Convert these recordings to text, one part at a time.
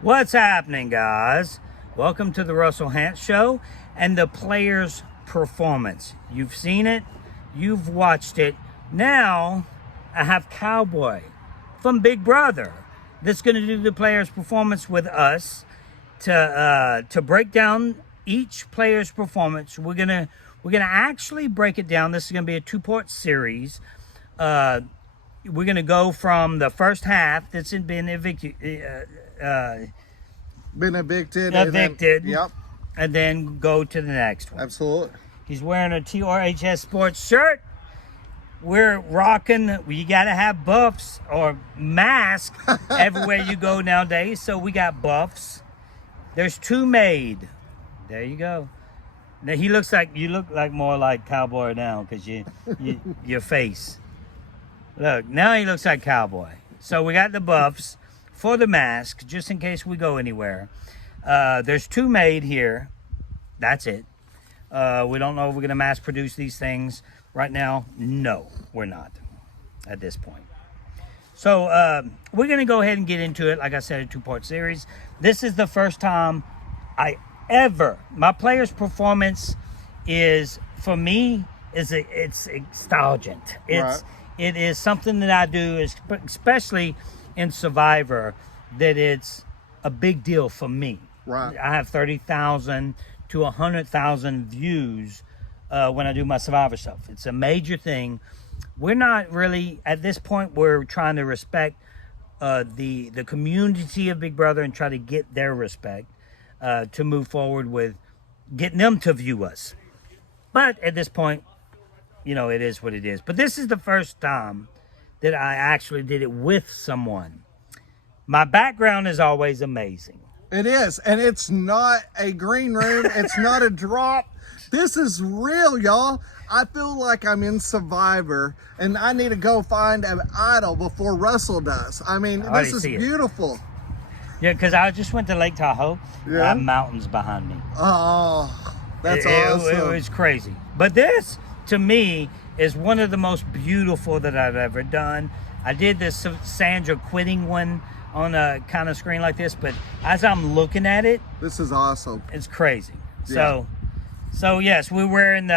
What's happening, guys? Welcome to the Russell Hantz Show and the player's performance. You've seen it, you've watched it. Now I have Cowboy from Big Brother that's going to do the player's performance with us to break down each player's performance. We're gonna actually break it down. This is gonna be a two-part series. We're gonna go from the first half that's been evicted. Been evicted. Yep. And then go to the next one. Absolutely. He's wearing a TRHS sports shirt. We're rocking. You gotta have buffs or mask everywhere you go nowadays. So we got buffs. There's two made. There you go. Now you look like more like Cowboy now because your face. Look, now he looks like Cowboy. So we got the buffs for the mask, just in case we go anywhere. There's two made here. That's it. We don't know if we're going to mass produce these things right now. No, we're not at this point. So we're going to go ahead and get into it. Like I said, a two-part series. This is the first time my player's performance is, for me, it's extravagant. It is something that I do, especially in Survivor, that it's a big deal for me. Right. I have 30,000 to 100,000 views when I do my Survivor stuff. It's a major thing. We're not really, at this point, we're trying to respect the community of Big Brother and try to get their respect to move forward with getting them to view us. But at this point, it is what it is. But this is the first time that I actually did it with someone. My background is always amazing. It is. And it's not a green room. It's not a drop. This is real, y'all. I feel like I'm in Survivor and I need to go find an idol before Russell does. I mean, this is beautiful. Yeah, because I just went to Lake Tahoe. Yeah. I have mountains behind me. Oh, that's awesome. It was crazy. But this, to me, is one of the most beautiful that I've ever done. I did this Sandra quitting one on a kind of screen like this, but as I'm looking at it, this is awesome. It's crazy. Yeah. So yes, we're wearing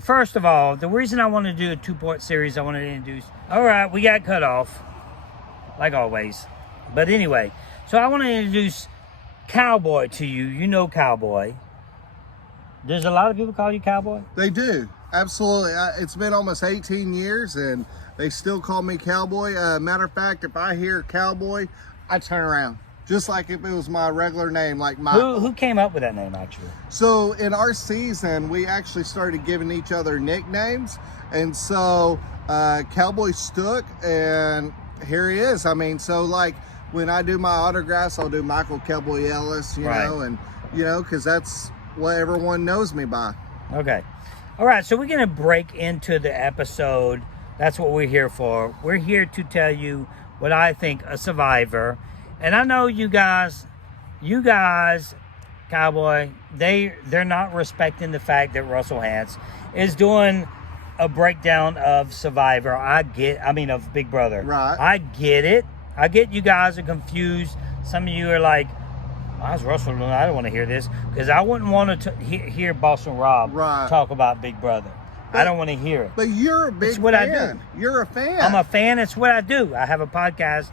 first of all, the reason I want to do a two-part series, I want to introduce. All right, we got cut off, like always. But anyway, so I want to introduce Cowboy to you. You know Cowboy. There's a lot of people call you Cowboy? They do. Absolutely. It's been almost 18 years and they still call me Cowboy. Matter of fact, if I hear Cowboy, I turn around. Just like if it was my regular name, like Michael. Who came up with that name, actually? So in our season, we actually started giving each other nicknames. And so Cowboy stuck and here he is. I mean, so like when I do my autographs, I'll do Michael Cowboy Ellis, you know, and, because that's what everyone knows me by. Okay. All right. So we're going to break into the episode. That's what we're here for. We're here to tell you what I think a Survivor. And I know you guys, Cowboy, they're not respecting the fact that Russell Hantz is doing a breakdown of Survivor. Of Big Brother. Right. I get it. I get you guys are confused. Some of you are like, why is Russell doing? I don't want to hear this because I wouldn't want to hear Boston Rob talk about Big Brother. I don't want to hear it. But you're a big it's what fan. I do. You're a fan. I'm a fan. It's what I do. I have a podcast.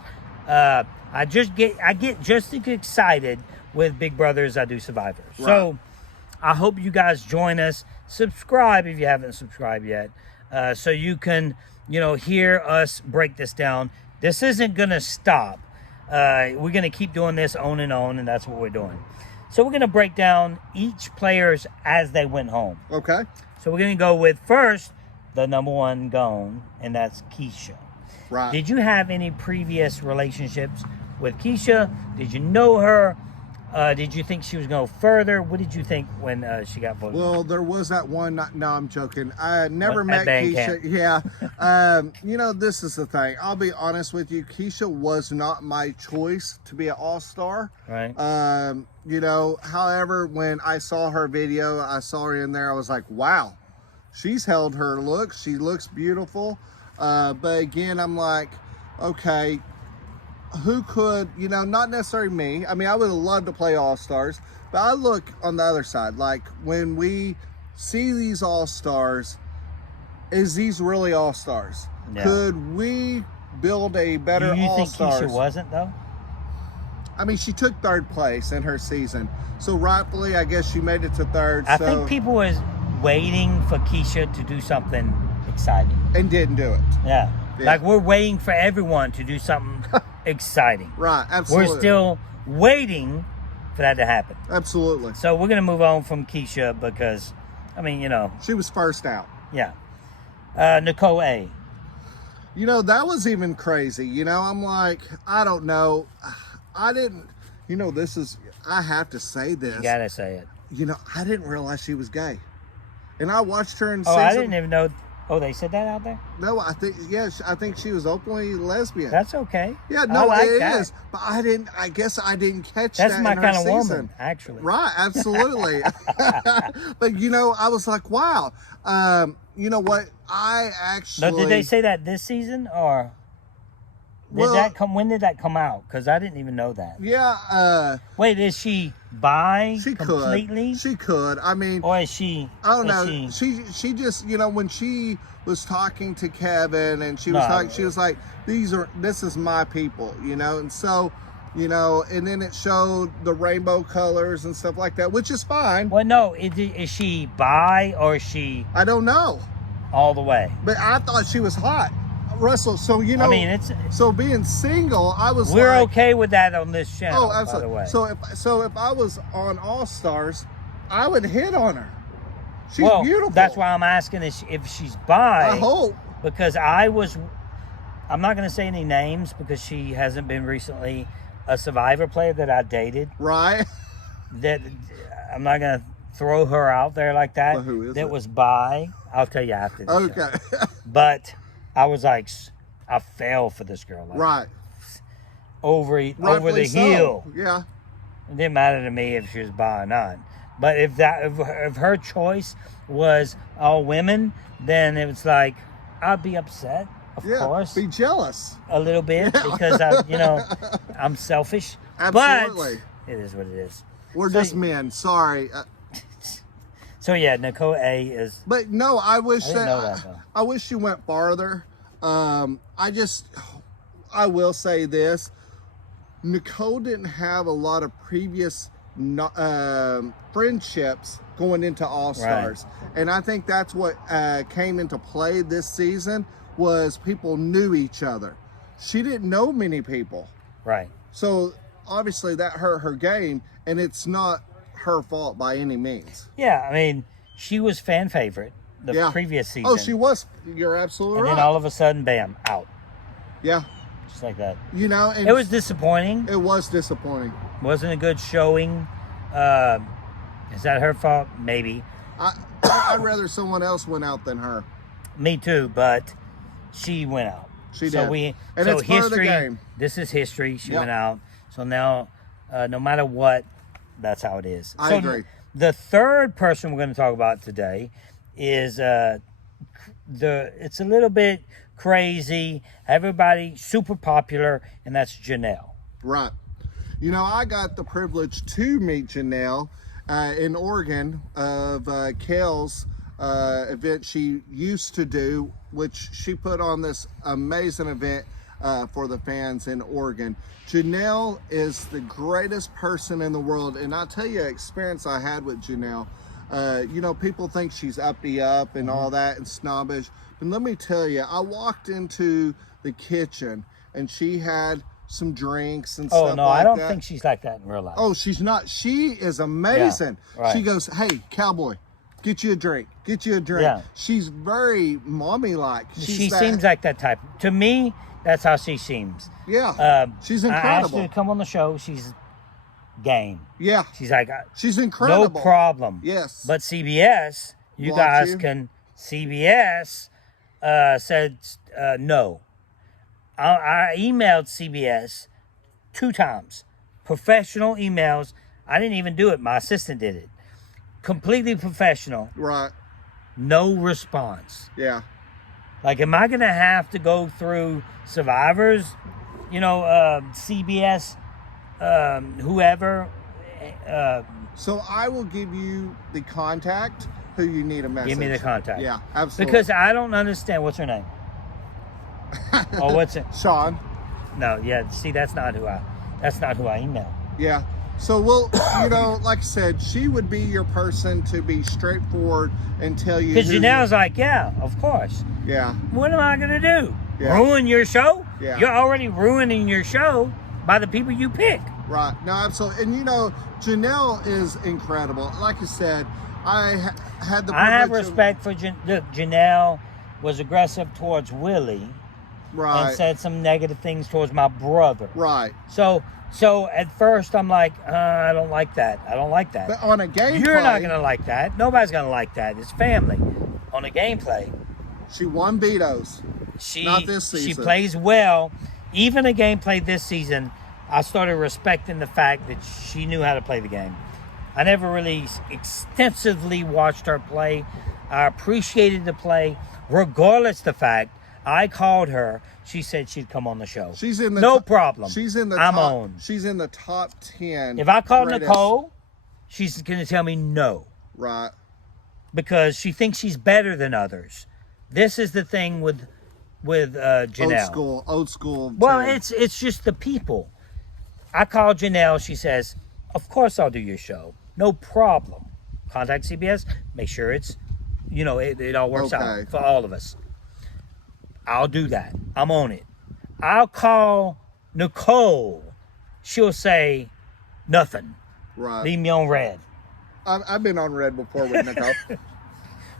I get just as excited with Big Brother as I do Survivor. Right. So I hope you guys join us. Subscribe if you haven't subscribed yet, so you can hear us break this down. This isn't gonna stop. We're gonna keep doing this on, and that's what we're doing. So we're gonna break down each players as they went home. Okay. So we're gonna go with first the number one gone, and that's Keisha. Right. Did you have any previous relationships with Keisha? Did you know her? Did you think she was going to go further? What did you think when she got voted? Well, there was that one. No, I'm joking. I never met Keisha. Yeah. This is the thing. I'll be honest with you. Keisha was not my choice to be an all-star. Right. However, when I saw her video, I saw her in there. I was like, wow, she's held her look. She looks beautiful. But again, I'm like, okay, who could, not necessarily me. I mean, I would have loved to play All-Stars, but I look on the other side. Like, when we see these All-Stars, is these really All-Stars? Yeah. Could we build a better Do you All-Stars? think Keisha wasn't, though? I mean, she took third place in her season. So rightfully, I guess she made it to third. I think people was waiting for Keisha to do something exciting. And didn't do it. Yeah. Yeah. Like, we're waiting for everyone to do something exciting. Right, absolutely. We're still waiting for that to happen. Absolutely. So we're going to move on from Keisha because, I mean, She was first out. yeah. Nicole A. That was even crazy. I'm like, I don't know. I didn't, I have to say this. You got to say it. I didn't realize she was gay. And I watched her in Oh, season. I didn't even know. Oh, they said that out there? No, I think she was openly lesbian. That's okay. Yeah, no, I like it that. is. But I guess I didn't catch That's that my in her kind of season. woman, actually. Right, absolutely. But, I was like, wow. You know what? I actually... No, did they say that this season or... When did that come out? Because I didn't even know that. Yeah. Wait, is she bi She completely? could. She could. I mean... Or is she... I don't know. She just, when she was talking to Kevin and she was like, this is my people, and so, and then it showed the rainbow colors and stuff like that, which is fine. Well, no, is she bi or is she I don't know. all the way? But I thought she was hot. Russell, so I mean, it's... So being single, I was We're like, okay with that on this channel, oh, absolutely. by the way. So if I was on All Stars, I would hit on her. She's beautiful. That's why I'm asking if she's bi. I hope. Because I'm not going to say any names because she hasn't been recently a Survivor player that I dated. Right. That I'm not going to throw her out there like that. Well, who is that it? was bi. I'll tell you after this Okay. show. But I was like, I fell for this girl. Like, Right. Over the Rightfully so. heel. Yeah. It didn't matter to me if she was bi or not. But if her choice was all women, then it was like, I'd be upset, of course. Be jealous. A little bit because I'm selfish. Absolutely. But it is what it is. We're just men. Sorry. So yeah, Nicole A is. But no, I wish I didn't know that, though. I wish she went farther. I will say this: Nicole didn't have a lot of previous friendships going into All Stars, and I think that's what came into play this season was people knew each other. She didn't know many people, Right. so obviously that hurt her game, and it's not her fault by any means. Yeah, I mean, she was fan favorite the previous season. Oh, she was. You're absolutely and right. then all of a sudden, bam, out. Yeah. Just like that. And It was disappointing. It was disappointing. Wasn't a good showing. Is that her fault? Maybe. I'd rather someone else went out than her. Me too, but she went out. She so did. And it's part of the game. This is history. She Yep. went out. So now, no matter what, that's how it is. I agree. The third person we're going to talk about today is it's a little bit crazy. Everybody super popular, and that's Janelle. Right. I got the privilege to meet Janelle in Oregon of Kale's event she used to do, which she put on this amazing event for the fans in Oregon. Janelle is the greatest person in the world, and I'll tell you an experience I had with Janelle. People think she's uppity up and all that and snobbish, but let me tell you, I walked into the kitchen and she had some drinks and stuff like that. Oh, no, I don't think she's like that in real life. Oh, she's not. She is amazing. Yeah, right. She goes, hey, Cowboy, get you a drink. Get you a drink. Yeah. She's very mommy-like. She seems like that type. To me, that's how she seems. Yeah. She's I asked incredible. her to come on the show. She's game. Yeah. She's like, She's incredible. no problem. Yes. But CBS, you Blocked guys you? can. CBS said no. I emailed CBS 2 times, professional emails. I didn't even do it. My assistant did it. Completely professional. Right. No response. Yeah. Like, am I going to have to go through Survivors CBS, whoever. So I will give you the contact who you need a message. Give me the contact. Yeah, absolutely. Because I don't understand. What's her name? Oh, what's it? Sean. No, yeah. See, that's not who I email. Yeah. So we'll, like I said, she would be your person to be straightforward and tell you. Because Janelle's like, yeah, of course. Yeah. What am I gonna do? Yeah. Ruin your show? Yeah. You're already ruining your show by the people you pick. Right. No, absolutely. And Janelle is incredible. Like I said, I had the privilege I have respect for look, Janelle was aggressive towards Willie. Right. And said some negative things towards my brother. Right. So at first I'm like, I don't like that. I don't like that. But on a gameplay, you're not gonna like that. Nobody's gonna like that. It's family. On a gameplay, she won vetoes. Not this season. She plays well. Even a gameplay this season, I started respecting the fact that she knew how to play the game. I never really extensively watched her play. I appreciated the play, regardless the fact I called her. She said she'd come on the show. She's in the no problem. She's in the I'm top, on. She's in the top 10. If I call greatest. Nicole, she's gonna tell me no. Right. Because she thinks she's better than others. This is the thing with Janelle. Old school. Well, too. it's just the people. I call Janelle. She says, "Of course I'll do your show. No problem. Contact CBS. Make sure it's, it all works out for all of us. I'll do that. I'm on it. I'll call Nicole. She'll say nothing. Right. Leave me on red. I've been on red before with Nicole.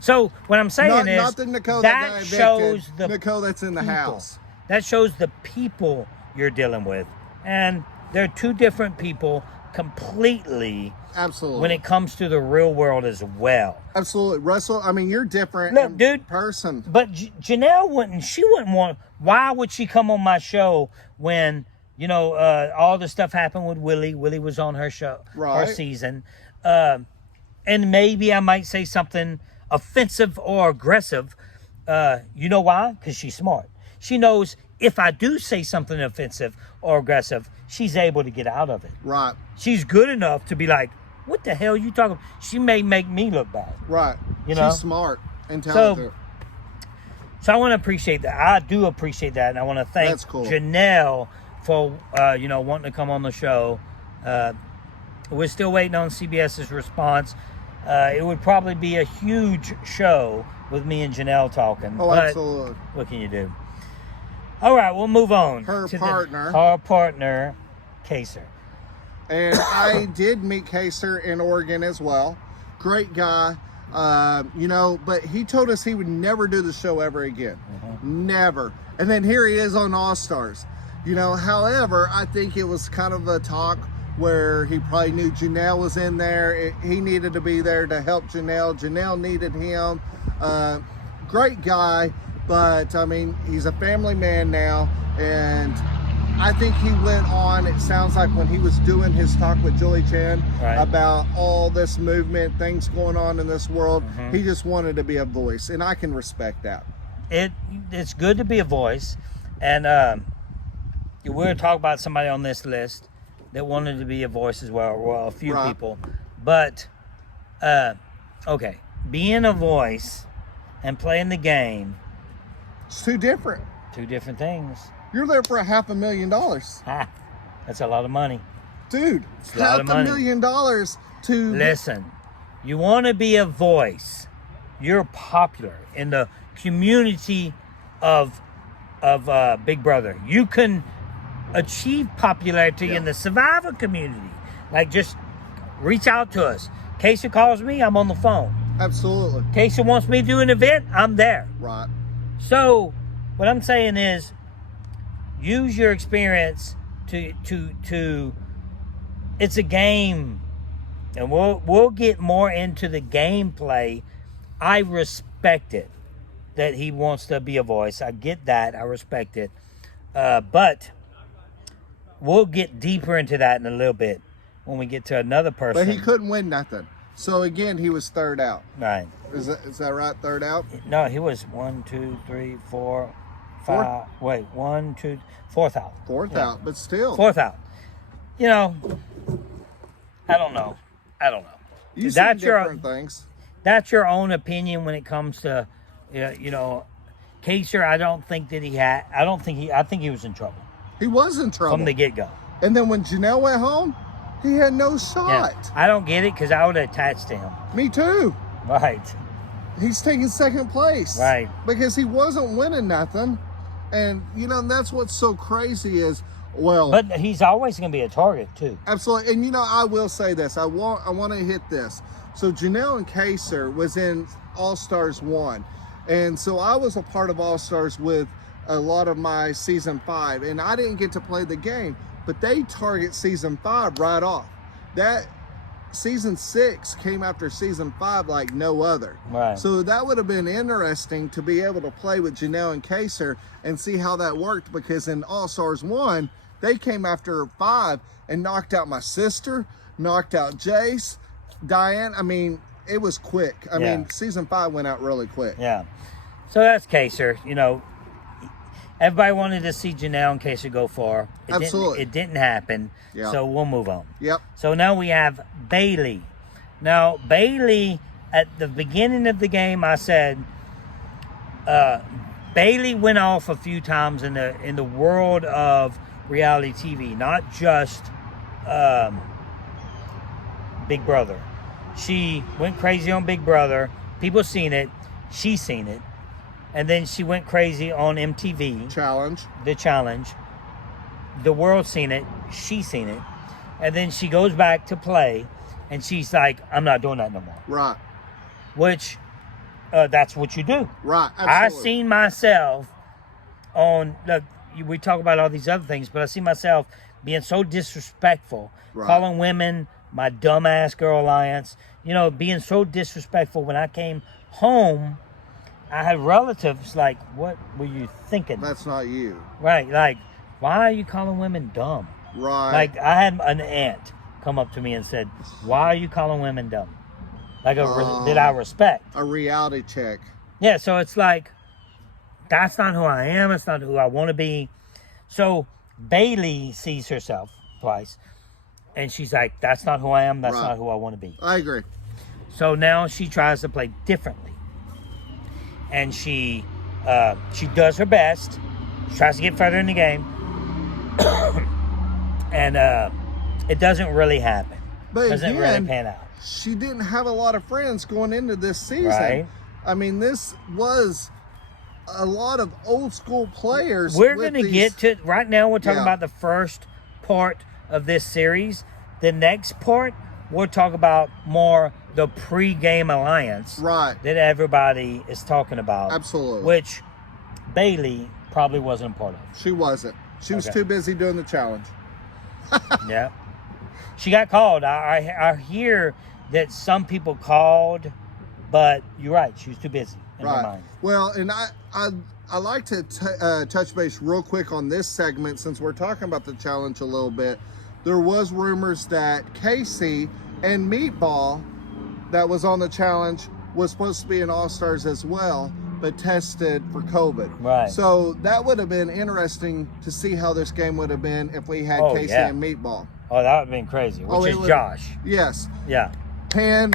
So what I'm saying is not the Nicole that got shows the Nicole that's in the people. house. That shows the people you're dealing with, and they're two different people completely. Absolutely. When it comes to the real world as well. Absolutely, Russell. I mean, you're different. Look, dude. Person. But Janelle wouldn't. She wouldn't want. Why would she come on my show when all the stuff happened with Willie? Willie was on her show, right. her season, and maybe I might say something offensive or aggressive. You know why? Because she's smart. She knows if I do say something offensive or aggressive, she's able to get out of it. Right. She's good enough to be like, what the hell are you talking about? She may make me look bad. Right. She's smart and talented. So I want to appreciate that. I do appreciate that. And I want to thank Janelle for, wanting to come on the show. We're still waiting on CBS's response. It would probably be a huge show with me and Janelle talking. Oh, but absolutely. What can you do? All right, we'll move on. Her partner, Kaysar. And I did meet Kaysar in Oregon as well. Great guy. But he told us he would never do the show ever again. Never. And then here he is on All Stars. However, I think it was kind of a talk where he probably knew Janelle was in there. He needed to be there to help Janelle. Janelle needed him. Great guy, but I mean, he's a family man now, and I think he went on, it sounds like when he was doing his talk with Julie Chan about all this movement, things going on in this world, he just wanted to be a voice, and I can respect that. It's good to be a voice, and we're going to talk about somebody on this list that wanted to be a voice as well, a few people. But, okay, being a voice and playing the game. It's two different. Two different things. You're there for $500,000. That's a lot of money. Dude, $500,000 to... Listen, you want to be a voice. You're popular in the community of Big Brother. You can achieve popularity in the Survivor community. Like, just reach out to us. Keisha calls me, I'm on the phone. Absolutely. Keisha wants me to do an event, I'm there. Right. So, what I'm saying is, use your experience to it's a game. And we'll get more into the gameplay. I respect it that he wants to be a voice. I get that. I respect it. But we'll get deeper into that in a little bit when we get to another person. But he couldn't win nothing. So again, he was third out. Right. Is that right? Third out? No, he was 1, 2, 3, 4, five. Wait, 1, 2, fourth out. Fourth out, but still. Fourth out. You know, I don't know. You see That's different things. That's your own opinion when it comes to, you know, Kaysar. I think he was in trouble He was in trouble. from the get-go. And then when Janelle went home, he had no shot. Yeah. I don't get it because I would have attached to him. Me too. Right. He's taking second place. Right. Because he wasn't winning nothing. And, you know, that's what's so crazy is, well... But he's always going to be a target, too. Absolutely. And, you know, I will say this. I want to hit this. So, Janelle and Kaysar was in All-Stars 1. And so I was a part of All-Stars with a lot of my Season 5. And I didn't get to play the game. But they target Season 5 right off. That Season 6 came after Season 5 like no other. Right. So that would have been interesting to be able to play with Janelle and Kaysar and see how that worked, because in All-Stars 1, they came after 5 and knocked out my sister, knocked out Jace, Diane. I mean, it was quick. I mean, Season 5 went out really quick. Yeah. So that's Kaysar. You know, everybody wanted to see Janelle and Kaysar go far. It didn't happen. Yeah. So we'll move on. Yep. So now we have Bailey. Now, Bailey, at the beginning of the game, I said, Bailey went off a few times in the world of reality TV, not just Big Brother. She went crazy on Big Brother. People seen it. She seen it. And then she went crazy on MTV. The challenge. The world seen it. She seen it. And then she goes back to play. And she's like, I'm not doing that no more. Right. Which, that's what you do. Right. I Absolutely. seen myself on, look, we talk about all these other things, but I see myself being so disrespectful. Right. Calling women my dumbass girl alliance. You know, being so disrespectful. When I came home, I had relatives like, what were you thinking? That's not you. Right. Like, why are you calling women dumb? Right. Like, I had an aunt come up to me and said, why are you calling women dumb? Like, did I respect? A reality check. Yeah, so it's like, that's not who I am. It's not who I want to be. So Bailey sees herself twice. And she's like, that's not who I am. That's not who I want to be. I agree. So now she tries to play differently. And she does her best. She tries to get further in the game. And it doesn't really happen. But doesn't really pan out. She didn't have a lot of friends going into this season. Right. I mean, this was a lot of old school players. We're going to get to, right now we're talking Yeah. about the first part of this series. The next part, we'll talk about more the pre-game alliance. Right. That everybody is talking about. Absolutely. Which Bailey probably wasn't a part of. She wasn't. She was Okay. too busy doing the challenge. Yeah. She got called. I hear that some people called, but you're right. She was too busy in her mind. Well, and I like to touch base real quick on this segment since we're talking about the challenge a little bit. There was rumors that Casey and Meatball, that was on the challenge, was supposed to be in All-Stars as well, but tested for COVID. Right. So that would have been interesting to see how this game would have been if we had Oh, Casey yeah. and Meatball. Oh, that would have been crazy. Which is it would- Josh. Yes. Yeah. Pan,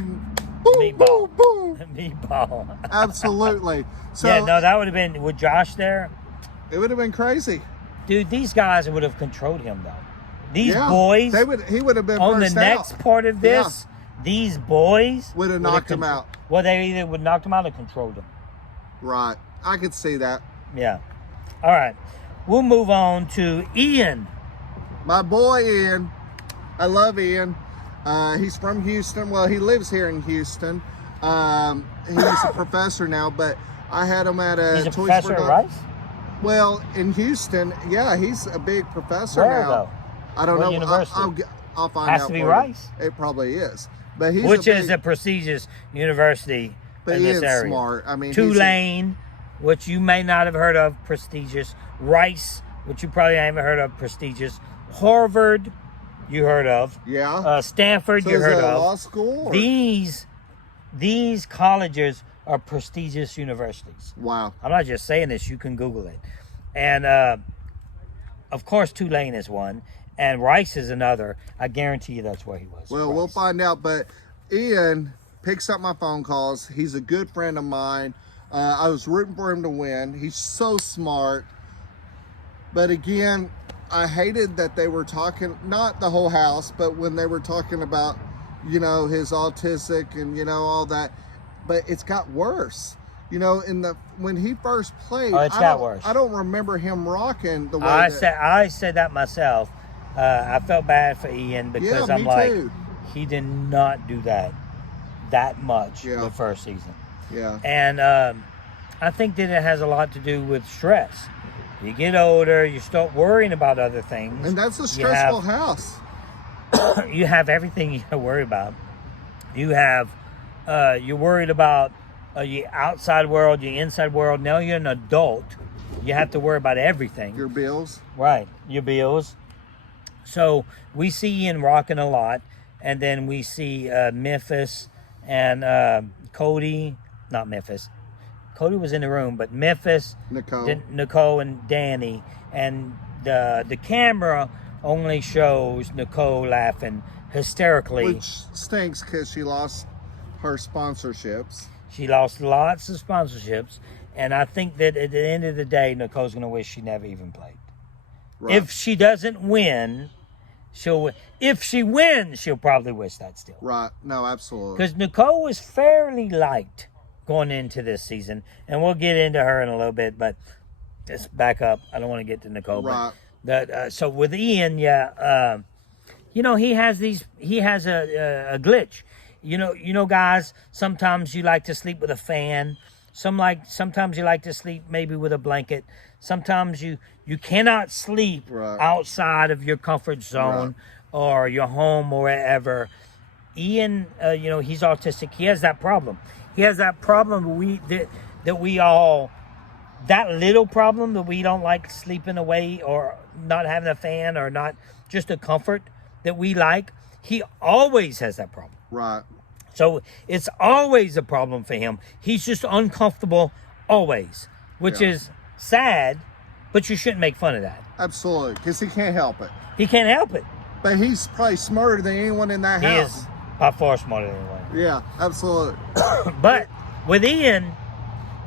boom, Meatball. boom, boom. Meatball. Absolutely. So Yeah, no, that would have been, with Josh there, it would have been crazy. dude, these guys would have controlled him, though. These Yeah, boys, he would have been on the first next out. part of this, these boys Would have knocked him out. Well, they either would knocked him out or controlled him. Right. I could see that. Yeah. All right. We'll move on to Ian. My boy Ian. I love Ian. He's from Houston. Well, he lives here in Houston. He's a professor now, but I had him at a He's a Toys professor for at Dogs. Rice? Well, in Houston, yeah, he's a big professor Where, now. though? I don't What know. university? I'll find Has out. to be for you. Rice? It probably is. But he's Which is big, a prestigious university but in he this is area. smart. I mean, Tulane, which you may not have heard of, prestigious. Rice, which you probably haven't heard of, prestigious. Harvard, you heard of. Yeah. Stanford, So you is heard it a of. law school? Or? These colleges are prestigious universities. Wow. I'm not just saying this, you can Google it. And of course, Tulane is one, and Rice is another. I guarantee you that's where he was. Well, Rice. we'll find out. But Ian picks up my phone calls. He's a good friend of mine. I was rooting for him to win. He's so smart. But again, I hated that they were talking, not the whole house, but when they were talking about, you know, his autistic and, you know, all that. But it's got worse. You know, when he first played, got worse. I don't remember him rocking the way I said that myself. I felt bad for Ian because I'm like, too. he did not do that much the first season. Yeah. And I think that it has a lot to do with stress. You get older, you start worrying about other things. And that's a stressful house. You have everything you worry about. You have, you're worried about your outside world, your inside world. Now you're an adult. You have to worry about everything. Your bills. Right, your bills. So we see Ian rocking a lot. And then we see Memphis and Cody. Not Memphis. Cody was in the room, but Memphis, Nicole and Danny. And the camera only shows Nicole laughing hysterically. Which stinks because she lost her sponsorships. She lost lots of sponsorships. And I think that at the end of the day, Nicole's going to wish she never even played. Right. If she doesn't win, if she wins, she'll probably wish that still. Right. No, absolutely. Because Nicole was fairly light going into this season. And we'll get into her in a little bit, but let's back up. I don't want to get to Nicole. Right. But, so with Ian, you know, he has a glitch. You know, guys, sometimes you like to sleep with a fan. Sometimes you like to sleep maybe with a blanket. Sometimes you cannot sleep outside of your comfort zone or your home or wherever. Ian, you know, he's autistic. He has that problem. He has that problem that little problem that we don't like sleeping away or not having a fan or not just a comfort that we like. He always has that problem. Right. So it's always a problem for him. He's just uncomfortable always, which is sad, but you shouldn't make fun of that. Absolutely, because he can't help it. He can't help it. But he's probably smarter than anyone in that house. He is by far smarter than anyone. Yeah, absolutely. But with Ian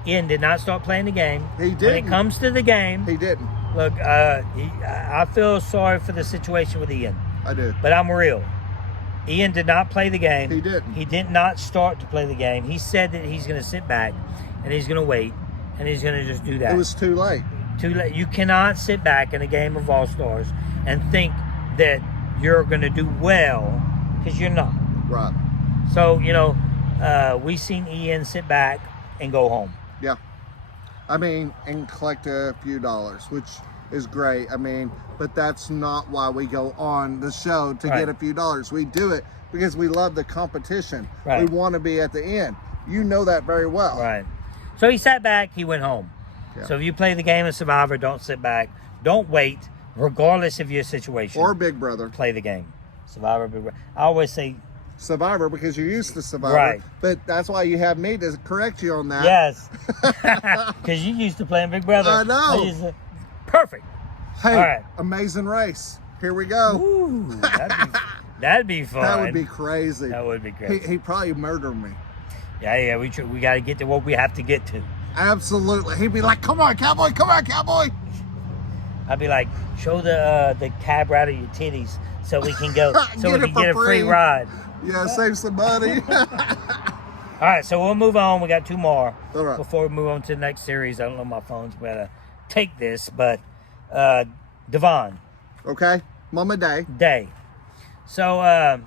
did not start playing the game. He didn't. When it comes to the game, he didn't. Look, I feel sorry for the situation with Ian. I do. But I'm real. Ian did not play the game. He didn't. He did not start to play the game. He said that he's going to sit back and he's going to wait and he's going to just do that. It was too late. Too late. You cannot sit back in a game of All-Stars and think that you're going to do well because you're not. Right. So, you know, we seen Ian sit back and go home. Yeah. I mean, and collect a few dollars, which is great. I mean, but that's not why we go on the show to get a few dollars. We do it because we love the competition. Right. We want to be at the end. You know that very well. Right. So he sat back, he went home. Yeah. So if you play the game of Survivor, don't sit back. Don't wait, regardless of your situation. Or Big Brother. Play the game. Survivor, Big Brother. I always say Survivor because you're used to Survivor. Right. But that's why you have me to correct you on that. yes. Because you used to play Big Brother. I know. Perfect. Hey, all right. Amazing Race. Here we go. Ooh, that'd be fun. That would be crazy. That would be crazy. He'd probably murder me. Yeah. We got to get to what we have to get to. Absolutely. He'd be like, "Come on, Cowboy! Come on, Cowboy!" I'd be like, "Show the cab ride of your titties so we can go, so we can get a free ride." Yeah, save some money. All right, so we'll move on. We got two more before we move on to the next series. I don't know, my phone's going to take this, but Devon. Okay, Mama Day. So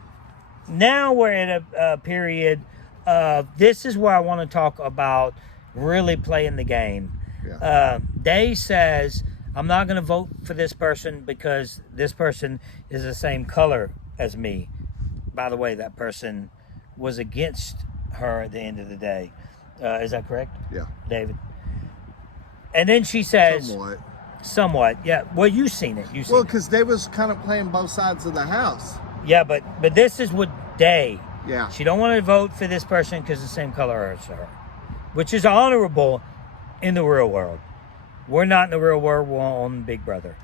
now we're at a period of, this is where I want to talk about really playing the game. Yeah. Day says, I'm not going to vote for this person because this person is the same color as me. By the way, that person was against her at the end of the day. Is that correct? Yeah. David? And then she says... Somewhat, yeah. Well, you've seen it. Well, because Day was kind of playing both sides of the house. Yeah, but this is what Day. Yeah. She don't want to vote for this person because the same color as her, which is honorable in the real world. We're not in the real world. We're on Big Brother.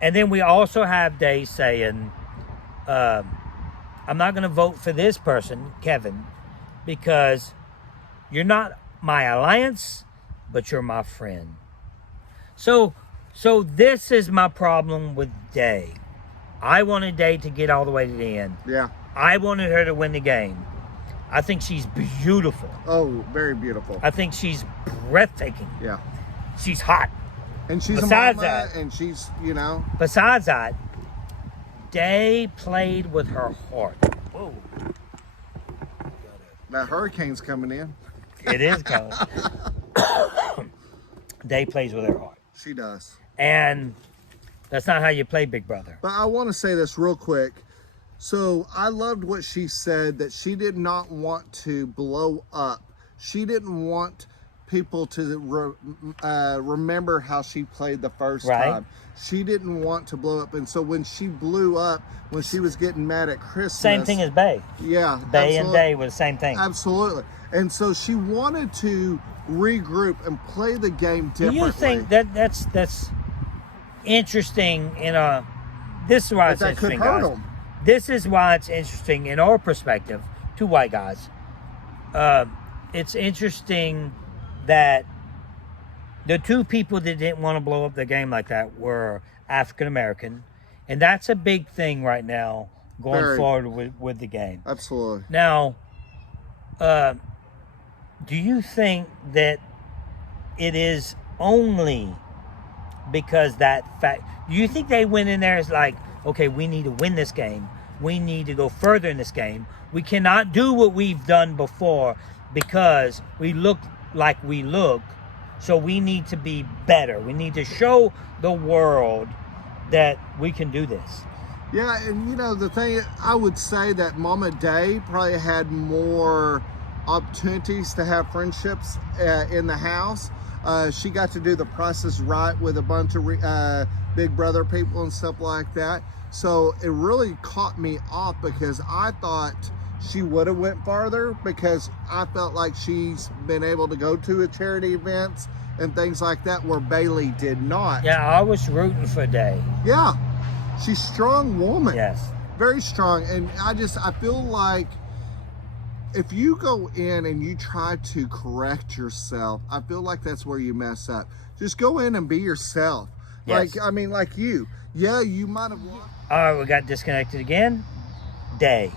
And then we also have Day saying, I'm not going to vote for this person, Kevin, because you're not my alliance, but you're my friend. So this is my problem with Day. I wanted Day to get all the way to the end. Yeah. I wanted her to win the game. I think she's beautiful. Oh, very beautiful. I think she's breathtaking. Yeah. She's hot. And she's Besides a mama, that- and she's, you know. Besides that, Day played with her heart. Whoa. That hurricane's coming in. It is coming. Day plays with her heart. She does. And that's not how you play Big Brother. But I want to say this real quick. So I loved what she said, that she did not want to blow up. She didn't want people to remember how she played the first time. She didn't want to blow up. And so when she blew up, when she was getting mad at Christmas. Same thing as Bay. Yeah. Bay and Day were the same thing. Absolutely. And so she wanted to regroup and play the game differently. Do you think that's interesting this is why it's that could interesting, hurt guys. them? This is why it's interesting in our perspective, two white guys. It's interesting that the two people that didn't want to blow up the game like that were African American, and that's a big thing right now going forward with the game. Absolutely. Now, do you think that it is only because that fact? Do you think they went in there as like, okay, we need to win this game. We need to go further in this game. We cannot do what we've done before because we look like we look. So we need to be better. We need to show the world that we can do this. Yeah, and you know, the thing, I would say that Mama Day probably had more opportunities to have friendships in the house. She got to do the process right with a bunch of Big Brother people and stuff like that. So it really caught me off because I thought she would have went farther, because I felt like she's been able to go to a charity events and things like that where Bailey did not. Yeah, I was rooting for Day. Yeah, she's a strong woman. Yes. Very strong. And I feel like if you go in and you try to correct yourself, I feel like that's where you mess up. Just go in and be yourself. Yes. Like you. Yeah, you might have won. All right, we got disconnected again. Day.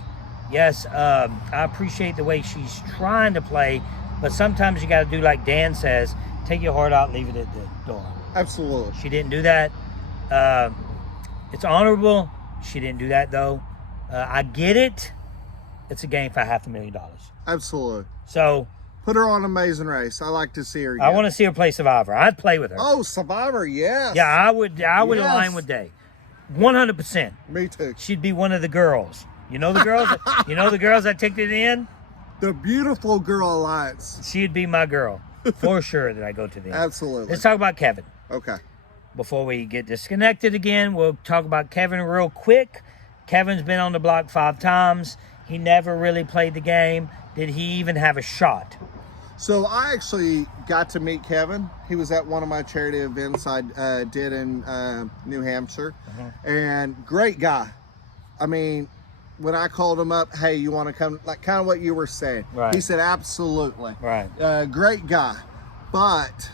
Yes, I appreciate the way she's trying to play, but sometimes you got to do like Dan says, take your heart out, leave it at the door. Absolutely. She didn't do that. It's honorable. She didn't do that, though. I get it. It's a game for $500,000. Absolutely. So put her on Amazing Race. I like to see her again. I want to see her play Survivor. I'd play with her. Oh, Survivor, yes. Yeah, I would Yes. align with Day. 100%. Me too. She'd be one of the girls. You know the girls? You know the girls that ticked it in? The Beautiful Girl Alliance. She'd be my girl. For sure that I go to the end. Absolutely. Let's talk about Kevin. Okay. Before we get disconnected again, we'll talk about Kevin real quick. Kevin's been on the block 5 times. He never really played the game. Did he even have a shot? So I actually got to meet Kevin. He was at one of my charity events I did in New Hampshire. And great guy. I mean, when I called him up, hey, you want to come? Like kind of what you were saying. Right. He said, absolutely. Right. Great guy. But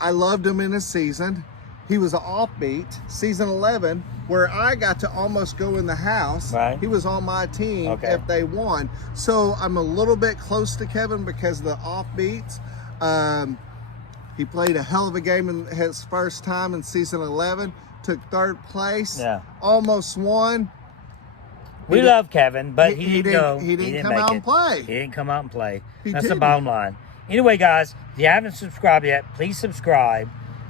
I loved him in his season. He was an offbeat. Season 11, where I got to almost go in the house. Right. He was on my team Okay. if they won. So I'm a little bit close to Kevin because of the offbeats. He played a hell of a game in his first time in season 11. Took 3rd place. Yeah. Almost won. We love Kevin, but he didn't go. He didn't come make out it. and play. He didn't come out and play. He That's the didn't. bottom line. Anyway, guys, if you haven't subscribed yet, please subscribe.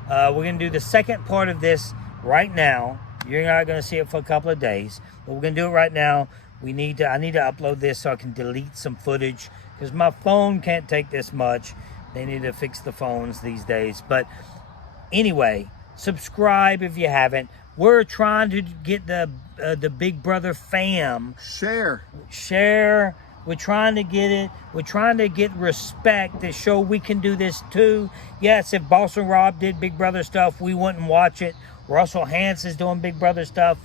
We're going to do the second part of this right now. You're not going to see it for a couple of days, but we're going to do it right now. I need to upload this so I can delete some footage because my phone can't take this much. They need to fix the phones these days. But anyway, subscribe if you haven't. We're trying to get the Big Brother fam. Share. We're trying to get it. We're trying to get respect to show we can do this too. Yes, if Boston Rob did Big Brother stuff, we wouldn't watch it. Russell Hance is doing Big Brother stuff.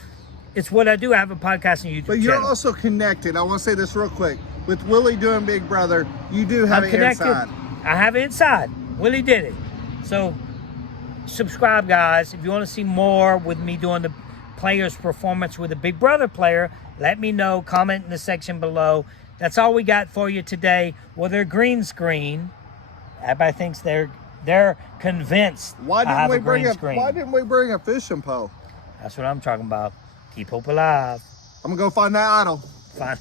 It's what I do. I have a podcast and YouTube But you're channel. also connected. I want to say this real quick. With Willie doing Big Brother, you do have I'm an connected. inside. I have it inside. Willie did it. So subscribe, guys. If you want to see more with me doing the player's performance with a Big Brother player, let me know. Comment in the section below. That's all we got for you today. Well, they're green screen. Everybody thinks they're convinced Why I didn't have we a green bring screen. Why didn't we bring a fishing pole? That's what I'm talking about. Keep hope alive. I'm gonna go find that idol. Fine.